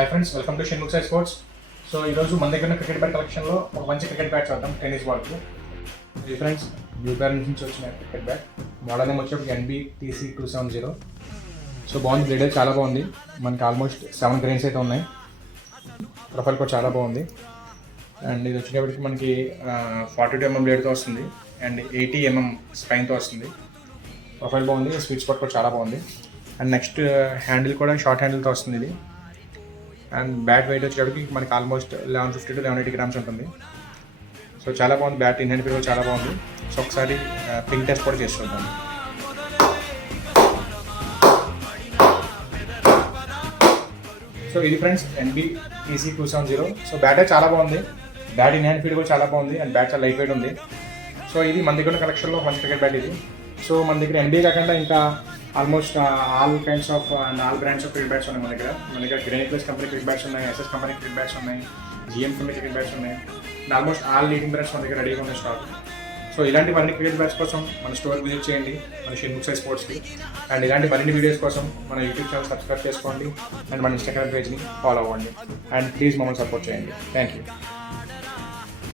Hi friends, welcome to Shanmukh Sai sports. So ఈరోజు మన దగ్గర ఉన్న క్రికెట్ బ్యాట్ కలెక్షన్లో ఒక మంచి క్రికెట్ బ్యాట్ చూద్దాం, టెన్నిస్ బాల్కి. ఇది ఫ్రెండ్స్ న్యూ బ్యాలెన్స్ నుంచి వచ్చిన క్రికెట్ బ్యాట్. మోడల్ నేమ్ వచ్చేప్పుడు NBTC 270. సో బాగుంది, బ్లేడ్ చాలా బాగుంది. మనకి ఆల్మోస్ట్ 7 గ్రెయిన్స్ అయితే ఉన్నాయి. ప్రొఫైల్ కూడా చాలా బాగుంది. అండ్ ఇది వచ్చేటప్పటికి మనకి 42mm బ్లేడ్తో వస్తుంది అండ్ 80mm స్పైన్తో వస్తుంది. ప్రొఫైల్ బాగుంది, స్వీట్ స్పాట్ కూడా చాలా బాగుంది. అండ్ నెక్స్ట్ హ్యాండిల్ కూడా షార్ట్ హ్యాండిల్తో వస్తుంది ఇది. అండ్ బ్యాట్ వెయిట్ వచ్చేటప్పటికి మనకి ఆల్మోస్ట్ 1150 to 1180 grams ఉంటుంది. సో చాలా బాగుంది బ్యాట్, ఇన్ హ్యాండ్ ఫీల్ కూడా చాలా బాగుంది. సో ఒకసారి పింక్ టెస్ట్ కూడా చేసి చూద్దాం. సో ఇది ఫ్రెండ్స్ NBTC 270. సో బ్యాట్ చాలా బాగుంది, బ్యాట్ ఇన్ హ్యాండ్ ఫీల్ కూడా చాలా బాగుంది అండ్ బ్యాట్ చాలా లైట్ వెయిట్ ఉంది. సో ఇది మన దగ్గర ఉన్న కలెక్షన్లో మంచి క్రికెట్ బ్యాట్ ఇది. సో మన దగ్గర NBA కాకుండా ఇంకా almost all kinds of all brands of cricket bats ఉన్నాయి మన దగ్గర. గ్రెనిట్ కంపెనీ క్రికెట్ బ్యాట్స్ ఉన్నాయి, SS కంపెనీ క్రికెట్ బ్యాట్స్ ఉన్నాయి, GM కంపెనీ క్రికెట్ బ్యాట్స్ ఉన్నాయి. ఆల్మోస్ట్ ఆల్ లీడింగ్ బ్రాండ్స్ మన దగ్గర రెడీగా ఉన్నాయి స్టాక్. సో ఇలాంటివన్నీ క్రికెట్ బ్యాట్స్ కోసం మన స్టోర్ విజిట్ చేయండి, మన షణ్ముఖ్ సాయి స్పోర్ట్స్కి. అండ్ ఇలాంటి మరిన్ని వీడియోస్ కోసం మన యూట్యూబ్ ఛానల్ సబ్స్క్రైబ్ చేసుకోండి అండ్ మన ఇన్స్టాగ్రామ్ పేజ్ని ఫాలో అవ్వండి. అండ్ ప్లీజ్ మమ్మల్ని సపోర్ట్ చేయండి. Thank you.